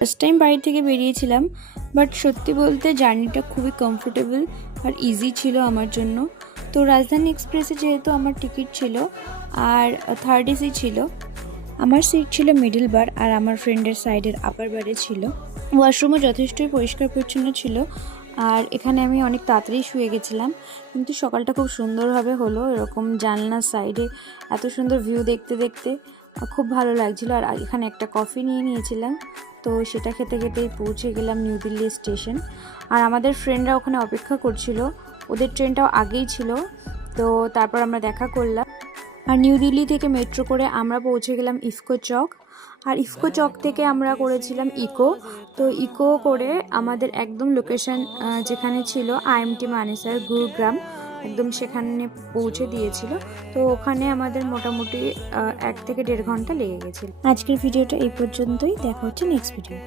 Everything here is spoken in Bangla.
ফার্স্ট টাইম বাড়ি থেকে বেরিয়েছিলাম, বাট সত্যি বলতে জার্নিটা খুবই কমফোর্টেবল আর ইজি ছিল আমার জন্য। তো রাজধানী এক্সপ্রেসে যেহেতু আমার টিকিট ছিল আর থার্ড এসি ছিল, আমার সিট ছিল মিডল বার আর আমার ফ্রেন্ডের সাইডের আপার বারে ছিল। ওয়াশরুমও যথেষ্টই পরিষ্কার পরিচ্ছন্ন ছিল আর এখানে আমি অনেক তাড়াতাড়ি শুয়ে গেছিলাম, কিন্তু সকালটা খুব সুন্দরভাবে হলো। এরকম জানলার সাইডে এত সুন্দর ভিউ দেখতে দেখতে খুব ভালো লাগছিল। আর এখানে একটা কফি নিয়েছিলাম, তো সেটা খেতে খেতেই পৌঁছে গেলাম নিউ দিল্লি স্টেশন। আর আমাদের ফ্রেন্ডরা ওখানে অপেক্ষা করছিল, ওদের ট্রেনটাও আগেই ছিল, তো তারপর আমরা দেখা করলাম। আর নিউ দিল্লি থেকে মেট্রো করে আমরা পৌঁছে গেলাম ইফকো চক। আর ইফকো চক থেকে আমরা করেছিলাম ইকো। তো ইকো করে আমাদের একদম লোকেশন যেখানে ছিল IMT মানেসর গুরুগ্রাম, একদম সেখানে পৌঁছে দিয়েছিল। তো ওখানে আমাদের মোটামুটি 1 থেকে 1.5 ঘন্টা লেগে গেছিল। আজকের ভিডিওটা এই পর্যন্তই, দেখা হচ্ছে নেক্সট ভিডিও।